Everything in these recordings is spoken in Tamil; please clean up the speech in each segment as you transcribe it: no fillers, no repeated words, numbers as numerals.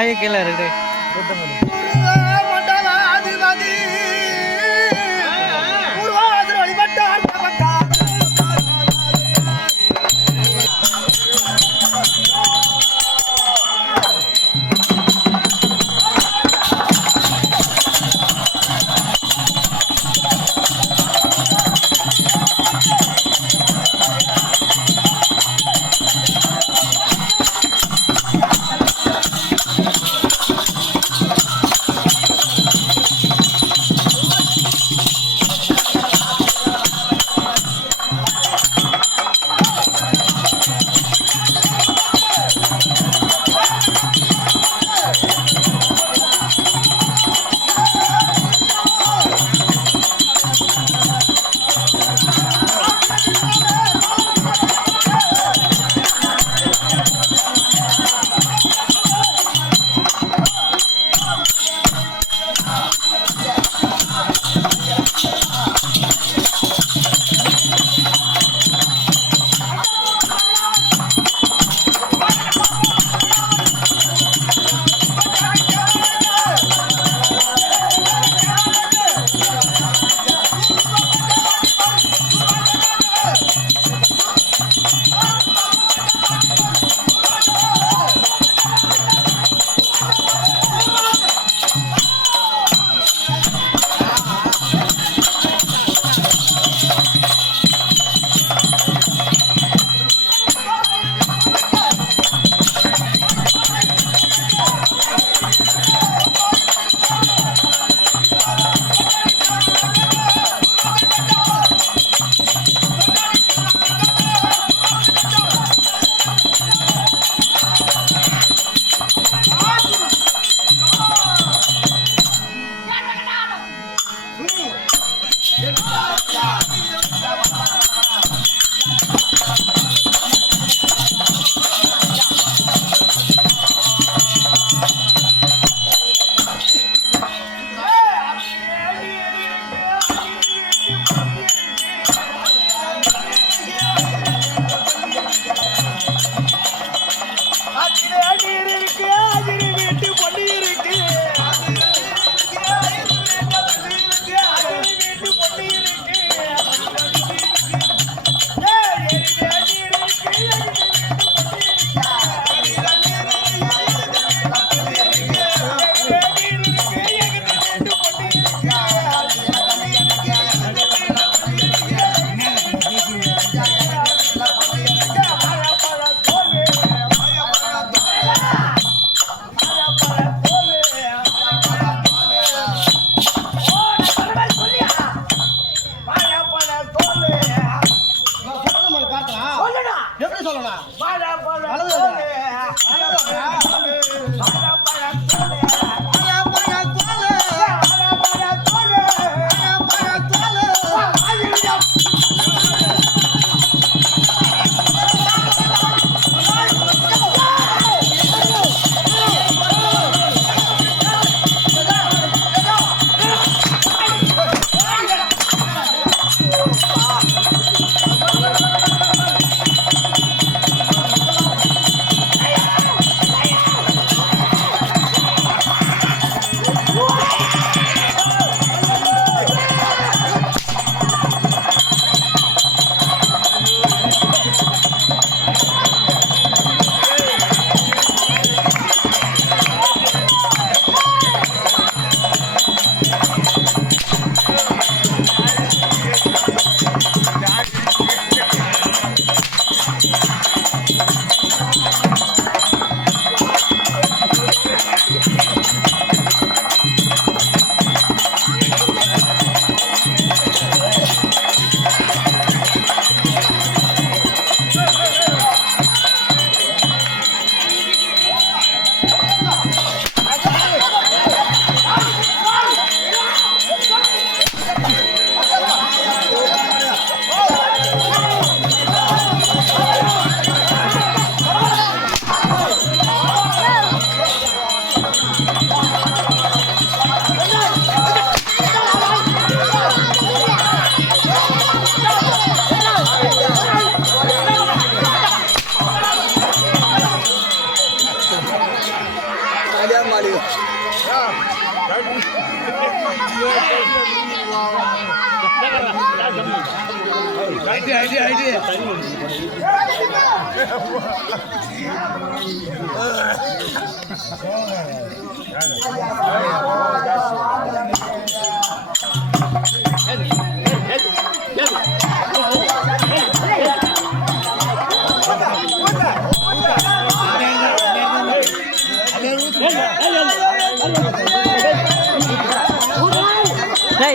வாயை கீழே இருக்கு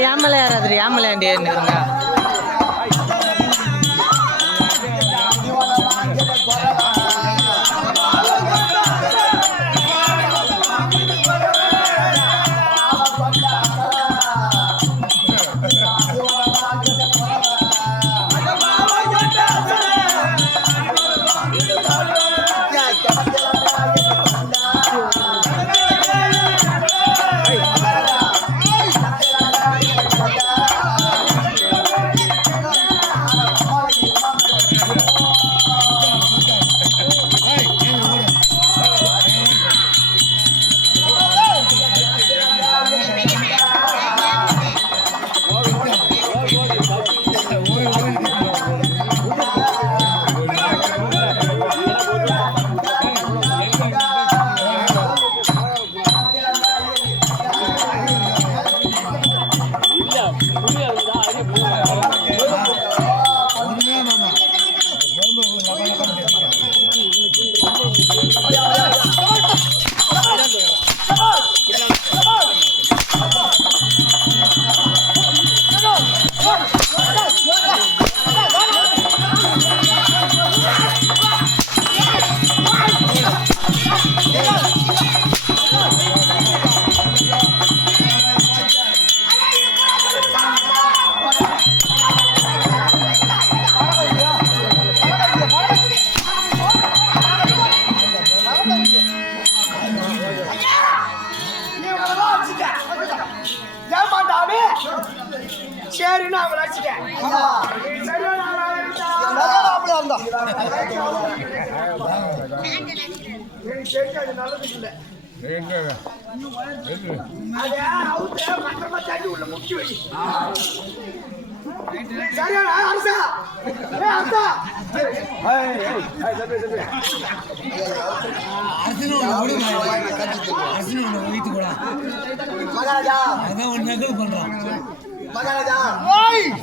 ಯಾಮಲೆ ಯಾರಾದ್ರಿ ಯಾಮಲೆ ಅಂಡಿ ಏನಿರಂಗ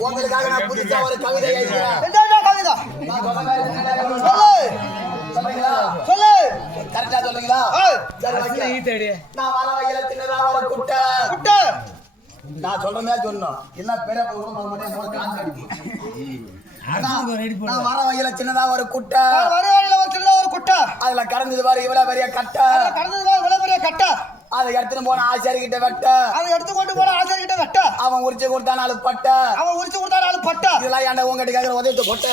உங்களுக்காக நான் புதுசா ஒரு கவிதை எழுதுகிறேன். சொல்லு கரெக்டா சொல்லுங்களா? நான் வர வகையில சின்னதா ஒரு குட்டை நான் சொல்றமே சொல்லணும். என்ன பெரிய நான் வர வகையில சின்னதா ஒரு குட்டை அதுல கடந்தது பாரு இவ்வளவு பெரிய கட்டை அதை எடுத்துட்டு போன ஆசாரிகிட்ட வெட்ட அவன் உரிச்சு கொடுத்தா 4 பட்டை இதெல்லாம் ஏன்டா உங்ககிட்ட கேட்கிற உதயத்தை பொட்டை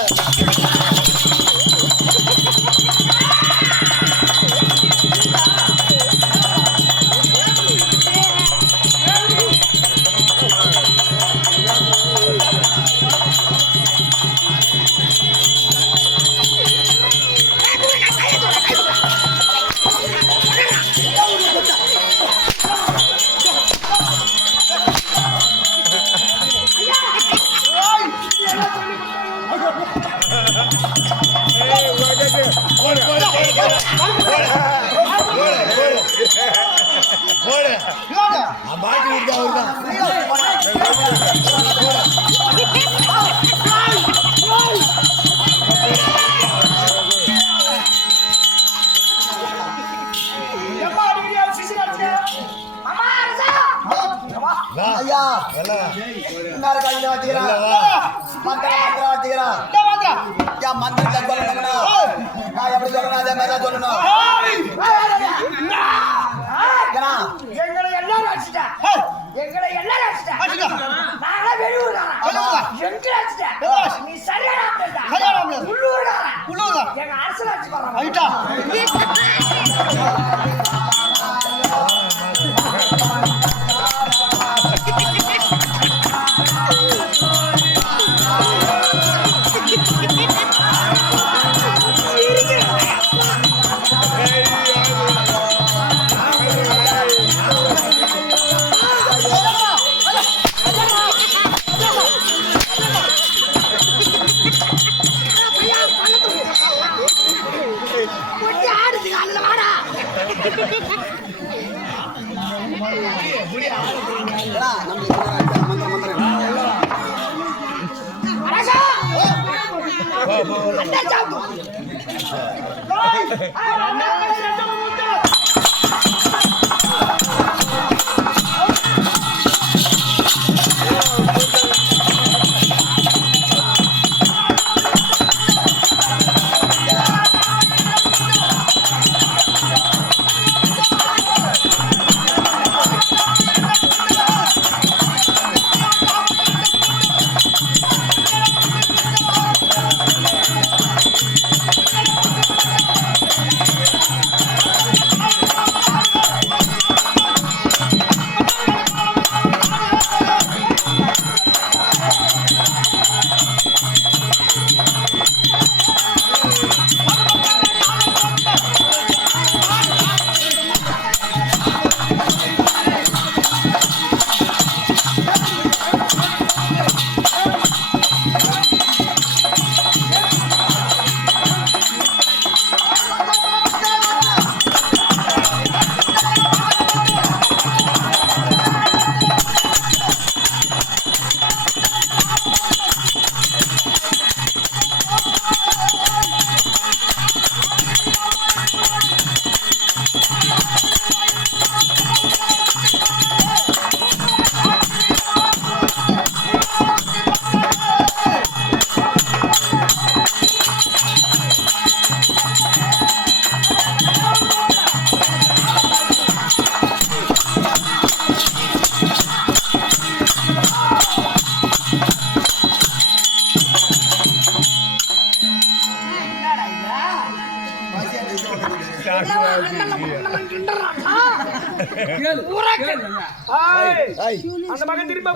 அந்த மகன் திரும்ப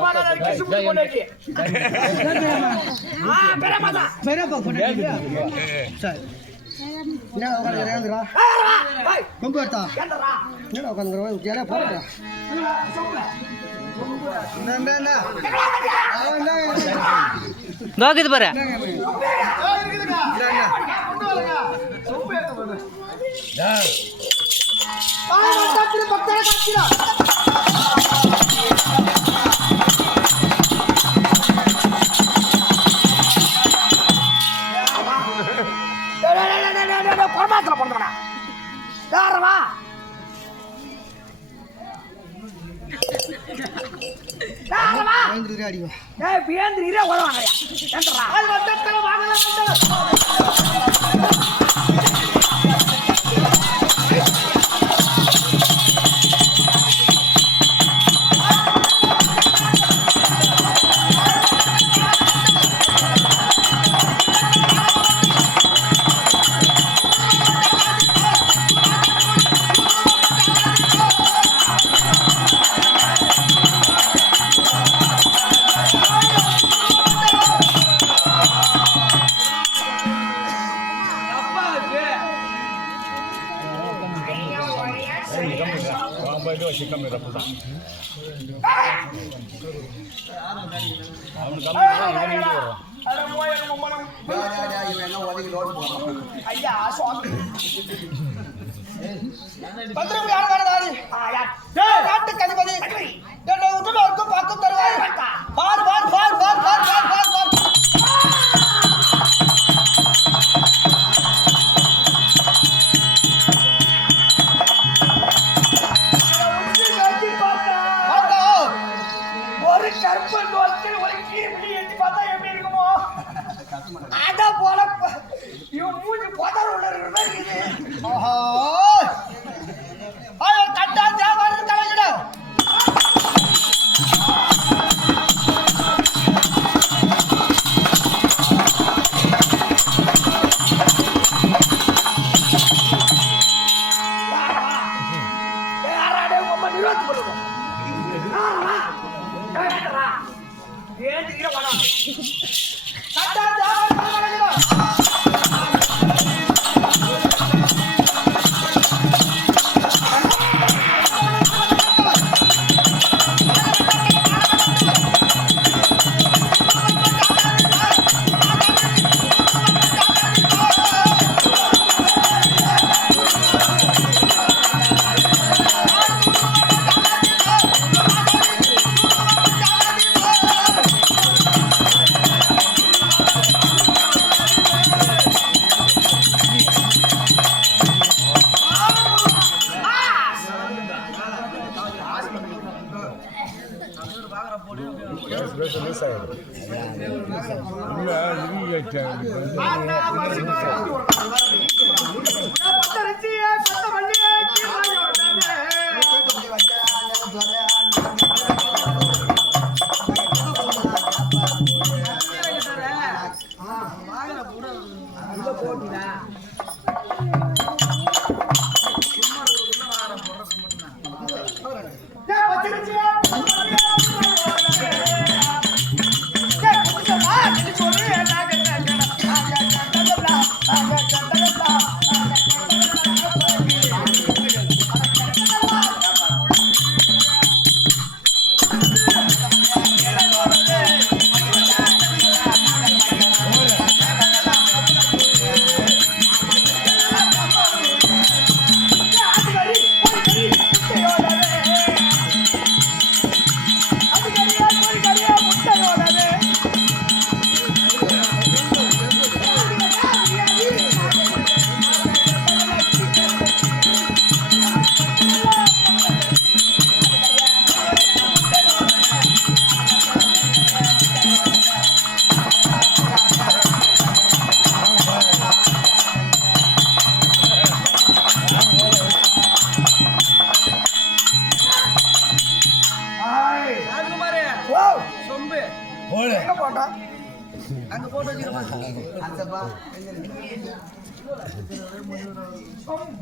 நோக்குது பாரு குரமாத்திர போடுறா யாரவா பேந்திரியா உதவாங்கயா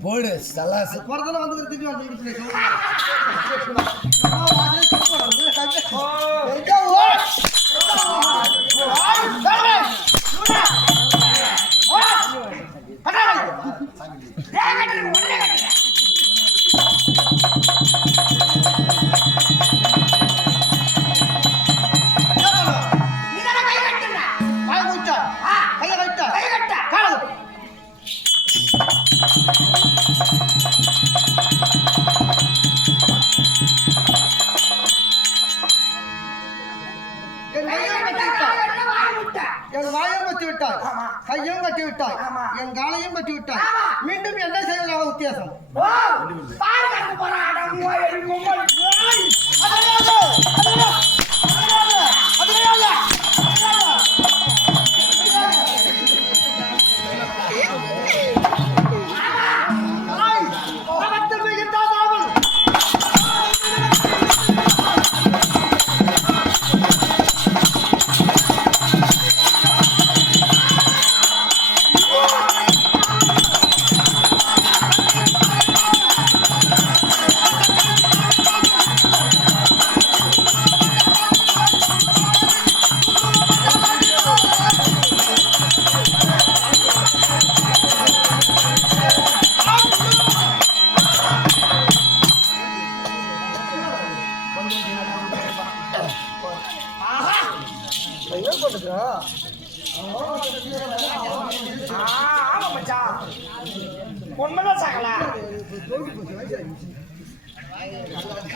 போடு சலாஸ் போறதால வந்து திருப்பி வந்து கையும் கட்டி விட்டாய், என் காலையும் கட்டி விட்டாய். மீண்டும் என்ன செய்வதாக உத்தியாசம்?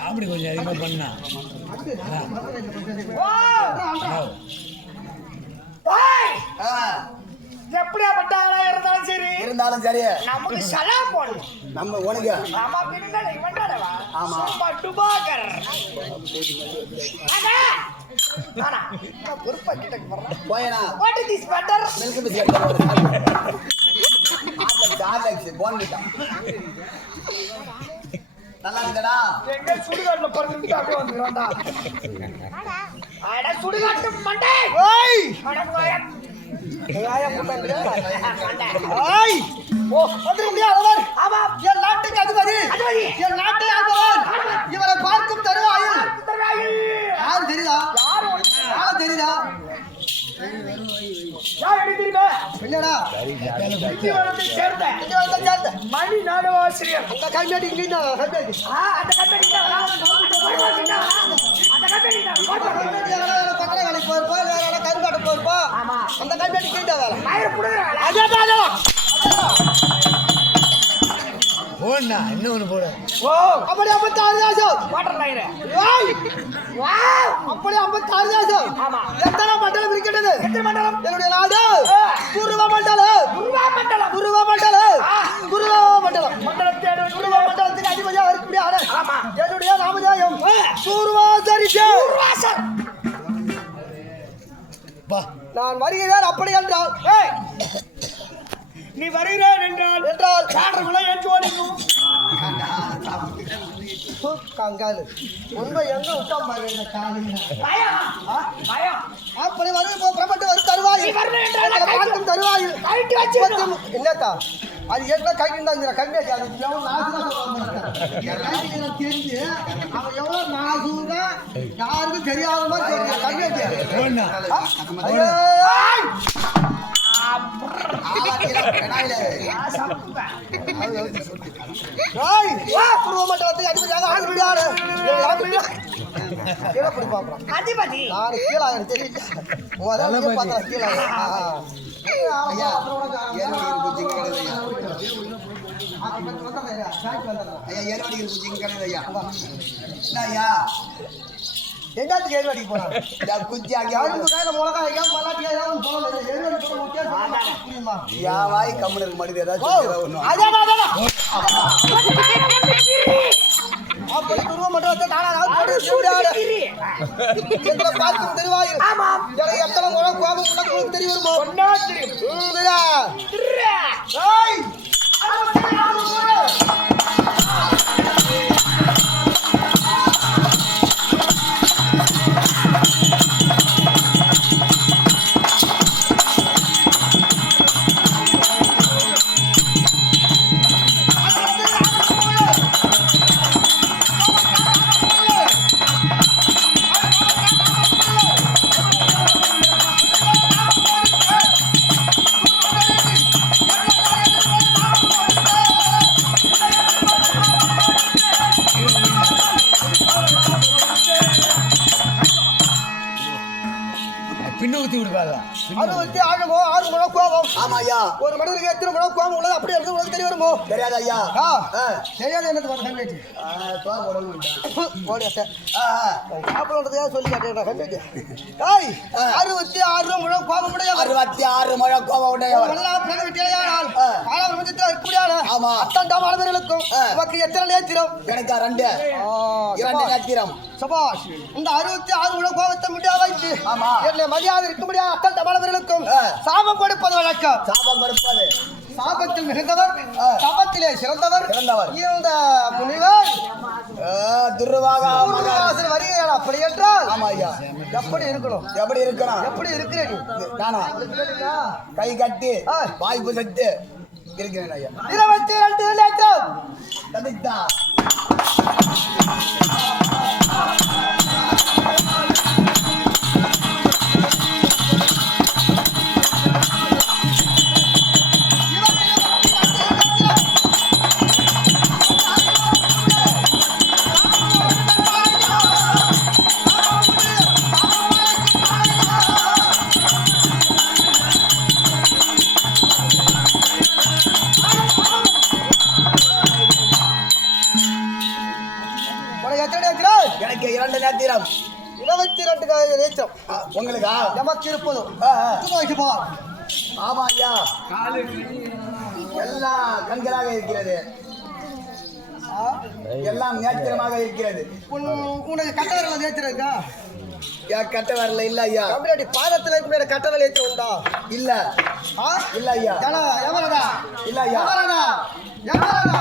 அப்படி கொஞ்சம் அதிகமா பண்ணா எப்படியாப்பட்டவளா இருந்தாலும் சரி நமக்கு சலாம் போடணும். நம்ம உனக்கு ஆமா பின்னடை வண்டடவா ஆமா பட்டுபாகர் அடா நானா பொறுப்பா கிட்டக்கு வரணும் போயனா what is this butter milk biscuit Horlicks Bournvita நல்லா இருக்கடா எங்க சுடுகாட்டுல பறந்துட்டு அப்படியே வந்துறான்டா அட சுடுகாட்டு மண்டை ஓய் அட போயா ஏயா முட்டை ஓய் ஓ வந்து முடியாது ஆமா என் நாட்டுக்கு அதிபதி என் நாட்டை ஆள்பவர் இவரை பார்க்கும் தருவாயில் யார் தெரியுதா யார் தெரியுதா யார் தெரியுமா இல்லடா இவரது சேர்ந்த மணி நாடவாசிரியர் அந்த கம்பெனி இங்க அந்த கம்பெனி அந்த கம்பெனி பக்கத்துல வேலைக்கு போயிருப்பா வேற கருங்காட்ட போயிருப்பா ஆமா அந்த கம்பெனி கிட்ட வேலை மயிர் புடுறாங்க அதான் போடா இன்னொன்னு போடு ஓ அப்படி 56 Dasam water line wow wow அப்படி 56 தாசம் ஆமா எத்தனை மண்டலம் இருக்கிறது எத்தனை மண்டலம் என்னுடைய நாடு பூர்வ மண்டலம் பூர்வ மண்டலம் மண்டலத்துக்கு அதிபதியாக இருக்கக்கூடிய ஆமா என்னுடைய நாமஜாயம் பூர்வாசரிஷே பூர்வாசர் பா நான் வருகிறேன் அப்படி என்றால் நீ வருகிறாய் என்றால் காடுகளை ஏற்றி ஓடிக்கும் கங்காலு உண்மை எங்க விட்டான் பாரு இந்த காலையில பயம் அப்படி வந்து புறப்பட்டு வரும் தருவாயில் பார்க்கும் தருவாயில் என்னத்தா அது ஏற்கனவே கைட்டு தான் கம்மியாச்சு அது எவ்வளோ நாசூரா தெரிஞ்சு அவன் எவ்வளோ நாசூரா யாருக்கும் தெரியாத மாதிரி எங்காத்துக்கு ஏறு அடிக்க போறான் குச்சி அங்கே மிளகா புரியுமா வாய் கம்முனருக்கு மனித ஏதாவது பார்க்கும் தெரிவாயில் எத்தனை முறை கோபம் தெரியுமோ அது வந்து ஆழமோ 6 முழம் கோபம். ஆமா ஐயா. ஒரு மனிதனுக்கு எத்தனை முழம் கோபம் உள்ளது அப்படி எடுத்து உங்களுக்கு தெரிய வருமோ? தெரியாது ஐயா. தெரியாது என்னது பண்ண கண்டிச்சு ஓடி சாப்பிடுறதே சொல்லி காட்டேன் கண்டிச்சு 66 முழம் கோபம் உடைய 66 முழம் கோபம் உடையவர் ஆமா அத்தண்டாம் அளவர்களுக்கும் உனக்கு எத்தனை நேத்திரம்? எனக்கு 2 நேத்திரம். சபாஷ். இந்த 66 முழம் கோபத்தை முடியா வைத்து ஆமா என்னை மரியாதை இருக்க முடியாது அத்தல் தமிழர்களுக்கும் சாபம் கொடுப்பது வழக்கம். சாபம் கொடுப்பது சாபத்தில் மிகுந்தவர் சாபத்திலே சிறந்தவர் இந்த முனிவர் துர்வாசன் வருகிறார். அப்படி என்றால் ஆமா ஐயா எப்படி இருக்கணும்? எப்படி இருக்கணும்? எப்படி இருக்கிறேன் நானா கை கட்டி வாய்ப்பு சட்டு இருக்கிறேன் ஐயா. 22 நேத்திரம் தனித்தா எனக்கு 2 நேத்திரம். 22 நேத்திரம் உங்களுக்கா? எமக்கு இருப்பது ஆமா ஐயா. எல்லாம் கண்களாக இருக்கிறது, எல்லாம் நேத்திரமாக இருக்கிறது. உனக்கு கட்ட வரல நேத்திரம் இருக்கா? கட்ட வரல இல்ல ஐயா. பாதத்துல இருக்க கட்டண நேத்திரம் உண்டா? இல்ல இல்ல ஐயா. எவரடா? இல்ல ஐயா. எவரடா? எவரடா?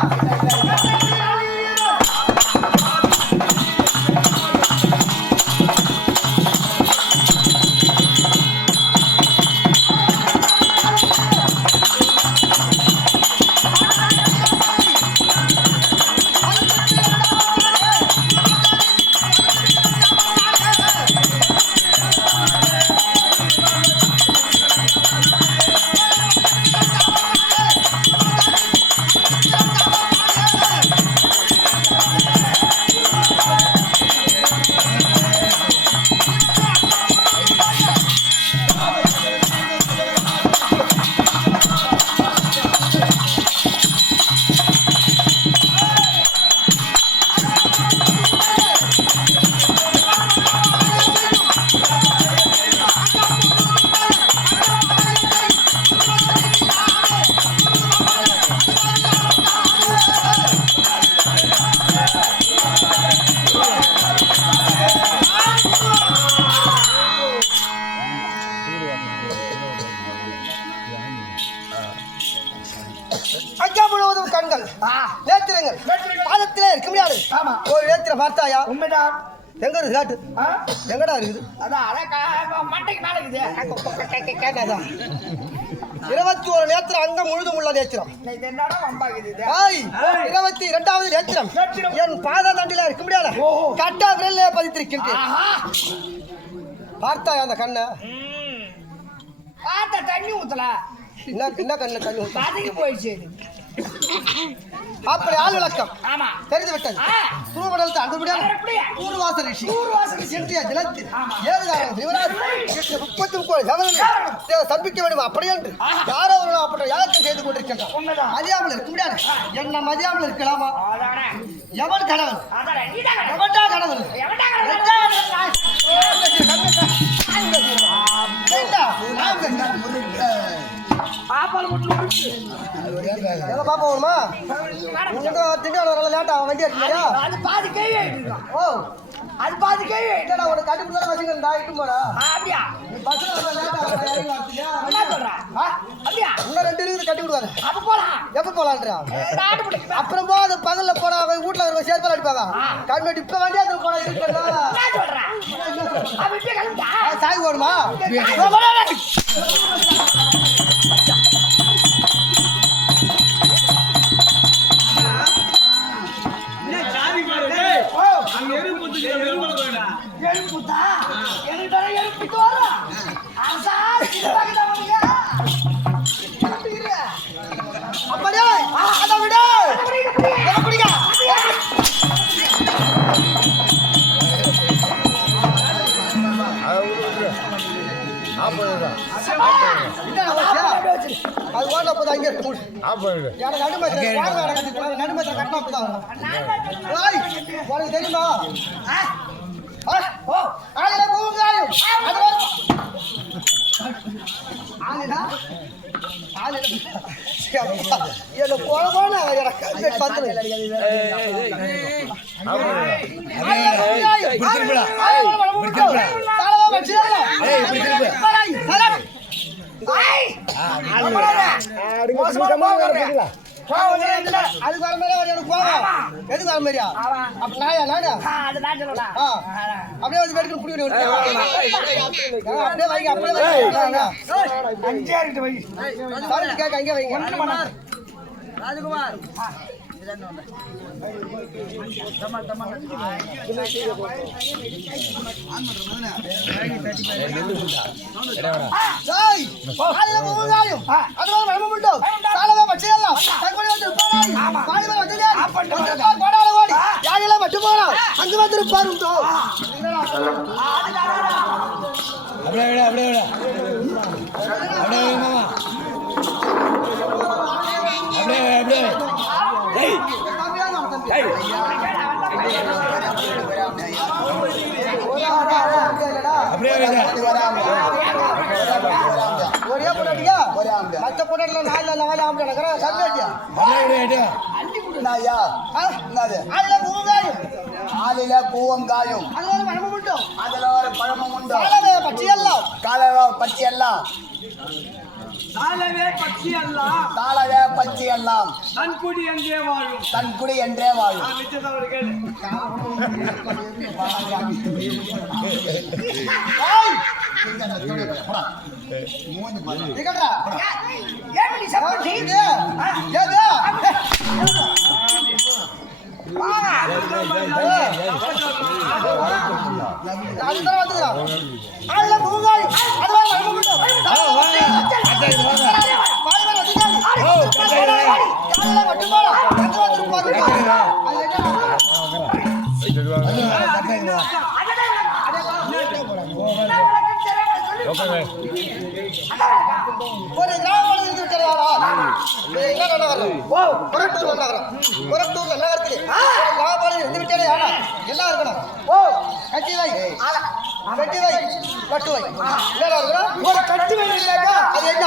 கண்கள் நேத்திரங்கள் பாதத்திலே இருக்க முடியாது. ஒரு நேத்திரம் பார்த்தாயா? உண்மைதான். எங்க இருக்கு காட்டு? எங்கடா இருக்குது? அதான் மண்டைக்கு மேல இருக்குது. கேட்டாதான் 21 நேத்திரம் அங்கம் முழுதும் உள்ள நேத்திரம். இது என்னடா வம்பாகுது இது? 22வது நேத்திரம் என் பாத தண்டில இருக்க முடியாது. கட்டா விரலே பதித்திருக்கின்றேன். பார்த்தாயா அந்த கண்ணை? பார்த்த தண்ணி ஊத்தல. என்ன கண்ணு தண்ணி ஊத்த? அதுக்கு போயிடுச்சு. அப்படி ஆள் விளக்கம் ஆமா தெரிந்து விட்டது. பூமண்டலத்தை அன்புபடியாக பூர்வாச ரிஷி இன்றைய தினத்தில் 33 சம்பிக்க வேண்டும் அப்படி என்று யாரோ ஒரு அப்படி யாகத்தை செய்து கொண்டிருக்கின்றார். மதியாமல் இருக்க முடியாது. என்ன மதியாமல் இருக்கலாமா? எவன் கடவுள்? எவன்டா கடவுள்? பாப்பா வருமா? லேட்டா வண்டி அடிக்கிறியா? அது பாதி கேள்வி ஆயிட்டு. ஓ அது பாதி கேள்வி என்னடா உனக்கு கட்டி கொடுத்தா வச்சுக்கிறா இட்டு போடா. அப்படியா? பஸ்ல லேட்டா என்ன சொல்ற? அப்படியா? இன்னும் 2 இருக்குது கட்டி கொடுக்காது. அப்ப போலாம். எப்ப போலான்றா? அப்புறம் போ. அது பகல்ல போனா வீட்டுல இருக்க சேர்ப்பால் அடிப்பாங்க. கண்மேட்டு இப்ப வண்டி அது போனா இருக்குல்ல. என்ன சொல்ற? அப்ப இப்ப கிளம்பா. சாய் போடுமா? எருப்புதா? என்கிட்ட எருப்புக்கு வரும். அசா அப்படியே அத விடு. எப்படிங்க? அது ஓட போது அங்கே நடுமேத்திர கட்டினா அப்படிதான். உனக்கு தெரியுமா? அது வர மாதிரி போவோம். எதுக்கு வர மாதிரியா? அப்ப நாயா நாடா அப்படியே வந்து பேருக்கு புடி அப்படியே வைங்க. அப்படியே வைங்க. கேட்க அங்கே வைங்க. ராஜகுமார் மட்டும் போனா அங்கு வந்திருப்பாரு. அப்படியே விட அப்படியே விட அப்படியே மாமா அப்படியே அப்படியே ஒரே போட்டாட்டியா? மற்ற போட்டாட்டில 4 ஆம்பளை நடக்கிறேன். சமையா ஆளில பூவங்காயும் அதுல ஒரு பழமும் உண்டு. காலவே பச்சி எல்லாம் தாளவே பச்சி எல்லாம் தன் குடி என்றே வாழும். ஒரு கிராமத்தில் இருக்கிறாரா? புரட்டூர் நகரம். புரட்டூர் நகரத்தில் கிராமத்தில் இருந்து விட்டே எல்லாம் இருக்கணும். ஓ கட்டி வை கட்டி வை கட்டு வை ஒரு கட்டி வை. அது என்ன?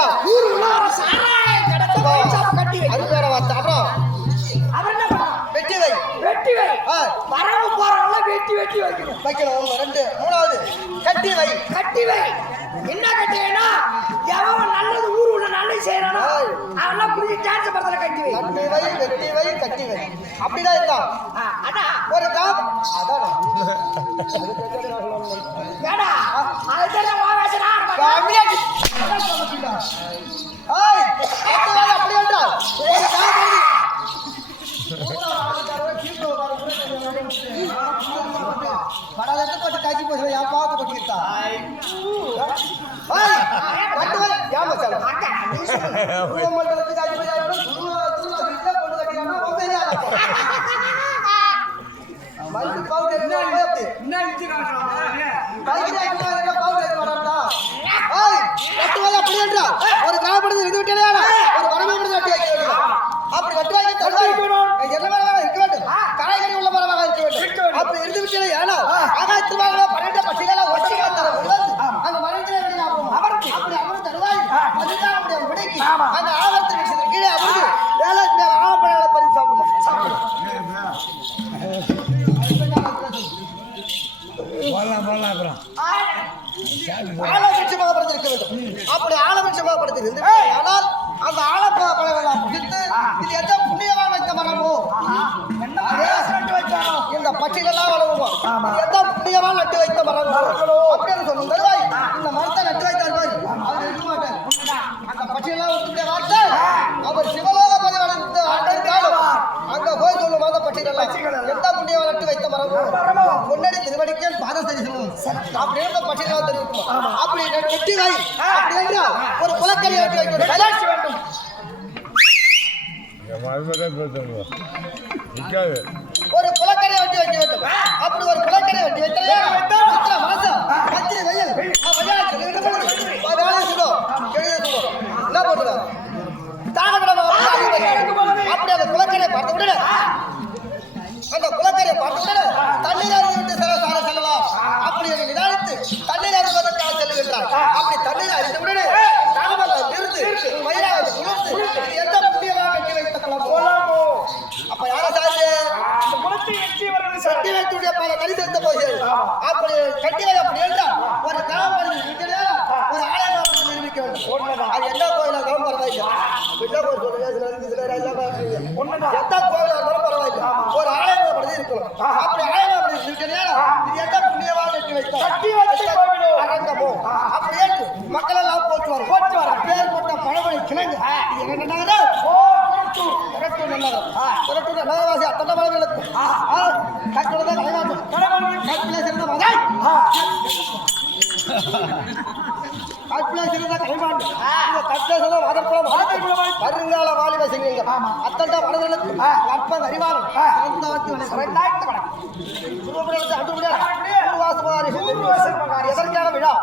கட்டி வை. அது வேற வார்த்தை. அப்புறம் வெட்டி வை. வெட்டி வை. வரவு போறவங்கள வெட்டி வெட்டி வைக்கணும். வைக்கணும். 1 2 3வது கட்டி வை. கட்டி வை. என்ன கட்டி வைனா எவன் நல்லது ஊர் உள்ள நல்லது செய்யறானோ அவெல்லாம் புரிய டான்ஸ் பண்றத கட்டி வை. நட்டு வை வெட்டி வை கட்டி வை அப்படிதான் இருந்தா அதான் ஒரு காம் அதான் ஏடா அது தெரியல வாவேசனா கம்மியாடி ஏய் நட்டு வை அப்படி என்றா ஒரு காம் படாத போட்டு காய்ச்சி போய் யா பாத்து போட்டுட்டா ஏய் நட்டு வை யா மச்சான் அக்கா நீ சொல்லு. மண்டலத்து காய்ச்சி போய் தூள கிட்ட போட்டு கட்டினா ஒப்பேரியா மல்டி பவுடர் என்ன போய் என்ன இன்ஜினியர் காய்ச்சி என்ன பவுடர் வரடா ஏய் நட்டு வை அப்படி என்றா ஒரு காம் படுது இது விட்டேடா ஒரு வரமே நட்டு வைக்கிறீங்க அப்படி கட்டு வாங்கி தருவாய் என்ன மரமாக இருக்க வேண்டும் காய்கறி உள்ள மரமாக இருக்க வேண்டும் அப்படி இருந்து விட்டே ஏனா ஆகாயத்தில் வாங்க 12 பட்டிகளா ஒட்டி வந்தார் அந்த மரத்திலே விட அமர்த்தி அப்படி அமர்ந்து தருவாய் அதுதான் நம்முடைய விடைக்கு அந்த ஆவர்த்தி விஷயத்துக்கு கீழே அமர்ந்து வேலை ஆவப்படாத பறி சாப்பிடுவோம் ஆலபட்சமாக படுத்திருக்க வேண்டும் அப்படி ஆலபட்சமாக படுத்திருந்து ஆனால் அந்த ஆலப்பழங்களை பிடித்து இது எந்த புண்ணியமாக வைத்த மரமோ இந்த பட்சிகளெல்லாம் வளருவோம் எந்த புண்ணியமாக நட்டு வைத்த மரமோ அப்படின்னு சொல்லும் தருவாய் இந்த மரத்தை நட்டு வைத்தார் பாரு அவர் இருக்க மாட்டார் அந்த பட்சிகளெல்லாம் விட்டுட்டே வார்த்தை அவர் சிவலோக பதிவடைந்து அடைந்தாலும் அங்க போய் சொல்லும் அந்த பட்சிகளெல்லாம் எந்த புண்ணியமாக நட்டு வைத்த மரமோ முன்னாடி திருவடிக்கே பாத தரிசனம் அப்படி இருந்த பட்சிகளாக தெரிவிக்கும் அப்படி நெட்டி வை அப்படி என்றால் ஒரு குலக்கறி நட்டு வைக்க வேண்டும் ஒரு குலக்கரை வெட்டி வைக்க வேண்டும் அப்படி ஒரு குலக்கரை வெட்டி வைத்தா மாசம் பத்திரி வெயில் என்ன போட்டுற அப்படி அந்த குலக்கரை பார்த்து விட அந்த குலக்கரை பார்த்து விட தண்ணீர் அறிந்து விட்டு சார செல்லலாம் அப்படி அதை நிதானித்து தண்ணீர் அறிவதற்காக செல்லுகின்றார் அப்படி தண்ணீர் அறிந்து விட நிறுத்து மயிலாக குளிர்த்து எந்த புண்ணியமாக கட்டி வைத்த கலமோ அப்ப யார சாரு கட்டி வைத்துடைய பல தரிசனத்தை போகிறது அப்படி கட்டி வை அப்படி என்றால் ஒரு கிராமம் ஒரு ஆலயம் நிர்மிக்க வேண்டும் அது என்ன கோயிலா இருந்தாலும் பரவாயில்லை என்ன கோயில் சொல்லுங்க எந்த கோயிலா இருந்தாலும் பரவாயில்லை ஒரு ஆலயம் அப்படி இருக்கணும் அப்படி ஆலயம் அப்படி இருக்கிறதா இது எந்த புண்ணியமாக கட்டி வைத்த அரங்கமோ அப்படி என்று மக்கள் எல்லாம் போற்றுவார் பேர் போட்ட பழமொழி கிணங்கு இது என்னன்னா நகரவாசி அத்தனை மலைகளுக்கு கட்டுறதான் கலைவாசம் சிறந்த மலை வருங்கால வாலிப சிங்கங்கள் அத்தண்ட மனதிலுக்கு அற்ப அறிவாளம் எதற்கான விழா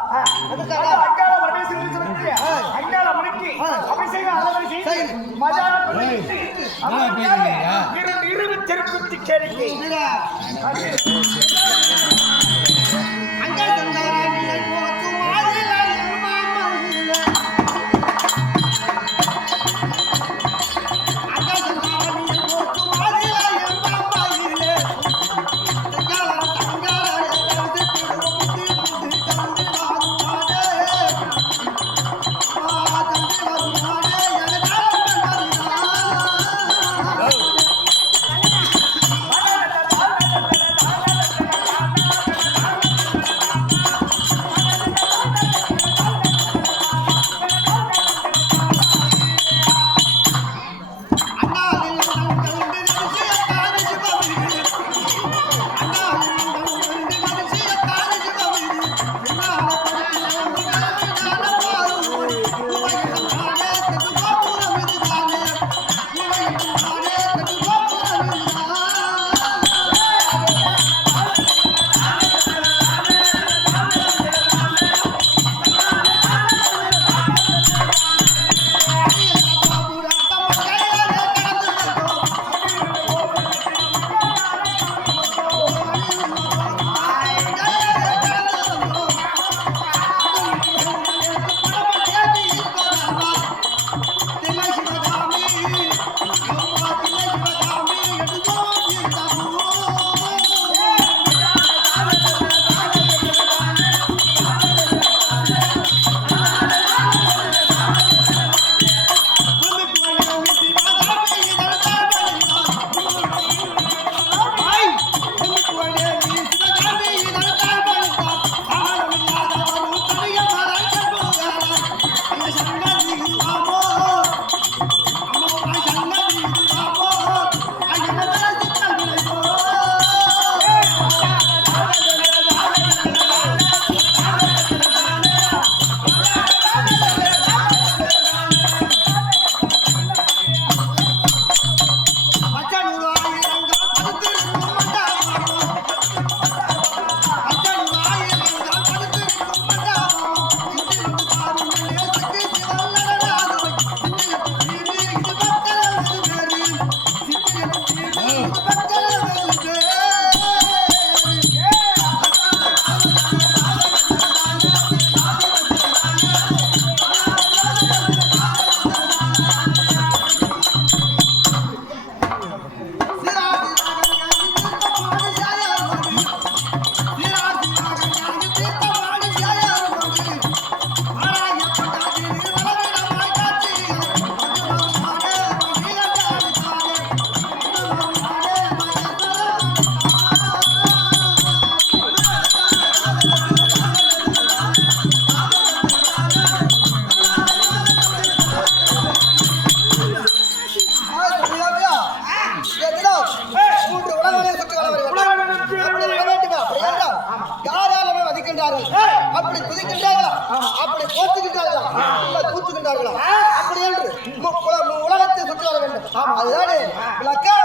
அதுதானே விளக்கா